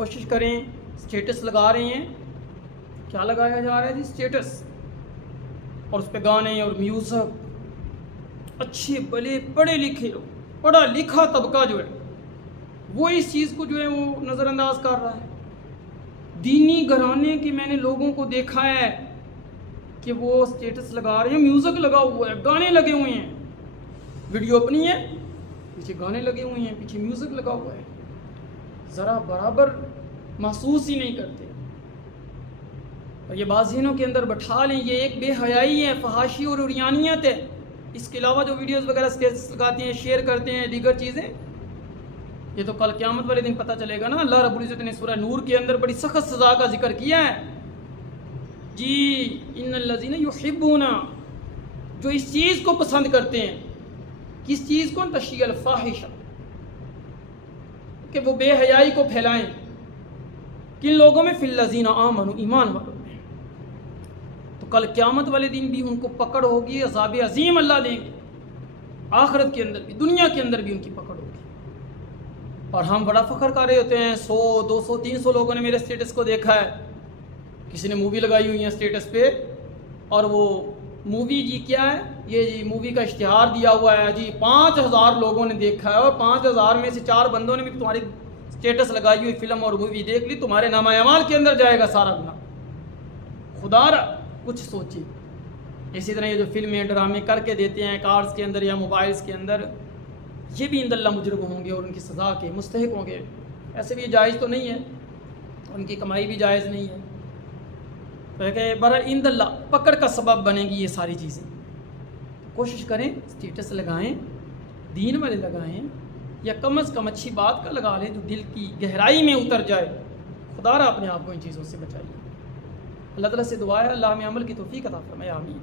कोशिश करें, स्टेटस लगा रहे हैं, क्या लगाया जा रहा है जी, स्टेटस, और उस पर गाने और म्यूज़िक, अच्छे भले पढ़े लिखे लोग, पढ़ा लिखा तबका जो है वो इस चीज़ को जो है वो नज़रअंदाज कर रहा है। दीनी घराने के मैंने लोगों को देखा है कि वो स्टेटस लगा रहे हैं, म्यूज़िक लगा हुआ है, गाने लगे हुए हैं, वीडियो अपनी है, पीछे गाने लगे हुए हैं, पीछे म्यूज़िक लगा हुआ है, ज़रा बराबर महसूस ही नहीं करते। और ये बाज़ीनों के अंदर बैठा लें, ये एक बेहयाई है, फहाशी और उरियानियत है। इसके अलावा जो वीडियोस वगैरह स्टेटस लगाते हैं, शेयर करते हैं, दीगर चीज़ें, ये तो कल क़यामत वाले दिन पता चलेगा ना। अल्लाह रब्बुल इज़्ज़त ने सूरह नूर के अंदर बड़ी सख्त सज़ा का जिक्र किया है जी, इन्नल्लज़ीना युहिब्बूना, जो इस चीज़ को पसंद करते हैं, किस चीज़ को, तशयीअल फाहिशा, कि वो बेहयाई को फैलाएं, किन लोगों में, फिल्लज़ीना आमनू, ईमान वालों में। तो कल क़यामत वाले दिन भी उनको पकड़ होगी, अज़ाब अज़ीम अल्लाह देंगे, आखिरत के अंदर भी, दुनिया के अंदर भी उनकी पकड़ होगी। और हम बड़ा फ़ख्र कर रहे होते हैं, 100 200 300 लोगों ने मेरे स्टेटस को देखा है, किसी ने मूवी लगाई हुई है स्टेटस पे, और वो मूवी जी क्या है, ये जी मूवी का इश्तिहार दिया हुआ है जी, 5000 लोगों ने देखा है, और 5000 में से 4 बंदों ने भी तुम्हारी स्टेटस लगाई हुई फिल्म और मूवी देख ली, तुम्हारे नामा अमाल के अंदर जाएगा सारा गुनाह। खुदारा कुछ सोचिए। इसी तरह ये जो फिल्में ड्रामे करके देते हैं कार्स के अंदर या मोबाइल्स के अंदर, ये भी इंदल्ला मुजरिम होंगे और उनकी सज़ा के मुस्तहिक होंगे। ऐसे भी ये जायज़ तो नहीं है, उनकी कमाई भी जायज़ नहीं है, तो बर इंदल्ला पकड़ का सबब बनेगी ये सारी चीज़ें। कोशिश करें, स्टेटस लगाएं, दीन वाले लगाएं, या कम अज़ कम अच्छी बात का लगा लें जो दिल की गहराई में उतर जाए। खुदारा अपने आप को इन चीज़ों से बचाइए। अल्लाह ताला से दुआ है, अल्लाह में अमल की तौफीक अता फरमाए, आमीन।